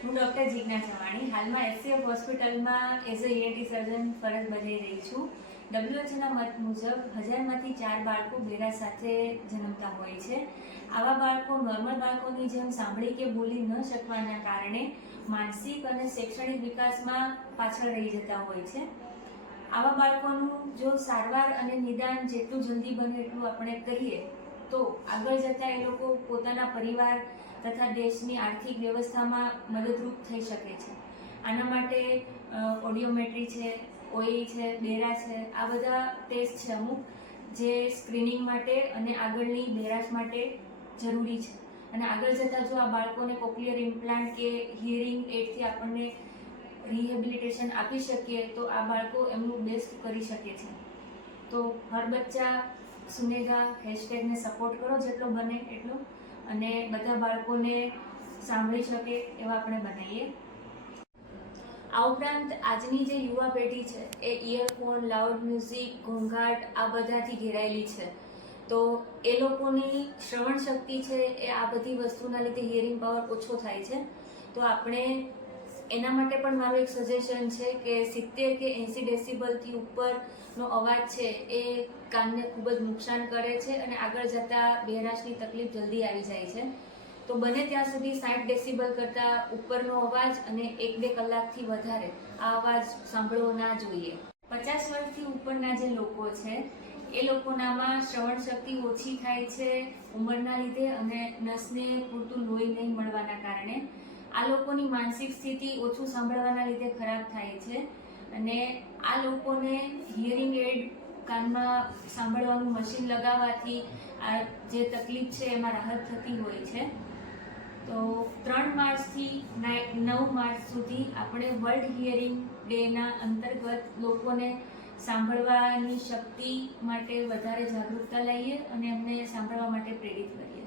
હું ડૉક્ટર જીજ્ઞા ચવાણી હાલમાં એસસીએફ હોસ્પિટલમાં એઝ અ ENT સર્જન ફરજ બજાવી રહી છું. WHOના મત મુજબ 1000માંથી 4 બાળકો બહેરા સાથે જન્મતા હોય છે. આવા બાળકો નોર્મલ બાળકોની જેમ સાંભળી કે બોલી ન શકવાના કારણે માનસિક અને શૈક્ષણિક વિકાસમાં પાછળ રહી જતા હોય છે. આવા બાળકોનું જો સારવાર અને નિદાન જેટલું જલ્દી બને એટલું આપણે કરીએ તો આગળ જતાં એ લોકો પોતાના પરિવાર તથા દેશની આર્થિક વ્યવસ્થામાં મદદરૂપ થઈ શકે છે. આના માટે ઓડિયોમેટ્રી છે, OAE છે, બેરા છે, આ બધા ટેસ્ટ છે અમુક જે સ્ક્રીનિંગ માટે અને આગળની બહેરાશ માટે જરૂરી છે. અને આગળ જતાં જો આ બાળકોને કોક્લિયર ઇમ્પ્લાન્ટ કે હિયરિંગ એડથી આપણને રિહેબિલિટેશન આપી શકીએ તો આ બાળકો એમનું બેસ્ટ કરી શકે છે. તો હર બચ્ચા સુનેગા હેશટેગને સપોર્ટ કરો જેટલો બને એટલો, અને બધા બાળકોને સાંભળી શકે એવા આપણે બનાવીએ. આ ઉપરાંત આજની જે યુવા પેઢી છે એ ઇયરફોન, લાઉડ મ્યુઝિક, ઘોંઘાટ આ બધાથી ઘેરાયેલી છે. તો એ લોકોની શ્રવણ શક્તિ છે એ આ બધી વસ્તુના લીધે હિયરિંગ પાવર ઓછો થાય છે. તો આપણે એના માટે પણ મારું એક સજેશન છે કે 70 કે 80 ડેસિબલથી ઉપરનો અવાજ છે એ કાનને ખૂબ જ નુકસાન કરે છે અને આગળ જતાં બહેરાશની તકલીફ જલ્દી આવી જાય છે. તો બને ત્યાં સુધી 60 ડેસિબલ કરતાં ઉપરનો અવાજ અને 1-2 કલાકથી વધારે આ અવાજ સાંભળવો ના જોઈએ. 50 વર્ષથી ઉપરના જે લોકો છે એ લોકોનામાં શ્રવણ શક્તિ ઓછી થાય છે ઉંમરના લીધે અને નસને પૂરતું લોહી નહીં મળવાના કારણે. આ લોકોની માનસિક સ્થિતિ ઓછું સાંભળવાના લીધે ખરાબ થાય છે અને આ લોકોને હિયરિંગ એડ કાનમાં સાંભળવાનું મશીન લગાવવાથી આ જે તકલીફ છે એમાં રાહત થતી હોય છે. તો 3 માર્ચથી 9 માર્ચ સુધી આપણે વર્લ્ડ હિયરિંગ ડેના અંતર્ગત લોકોને સાંભળવાની શક્તિ માટે વધારે જાગૃતતા લઈએ અને એમને સાંભળવા માટે પ્રેરિત કરીએ.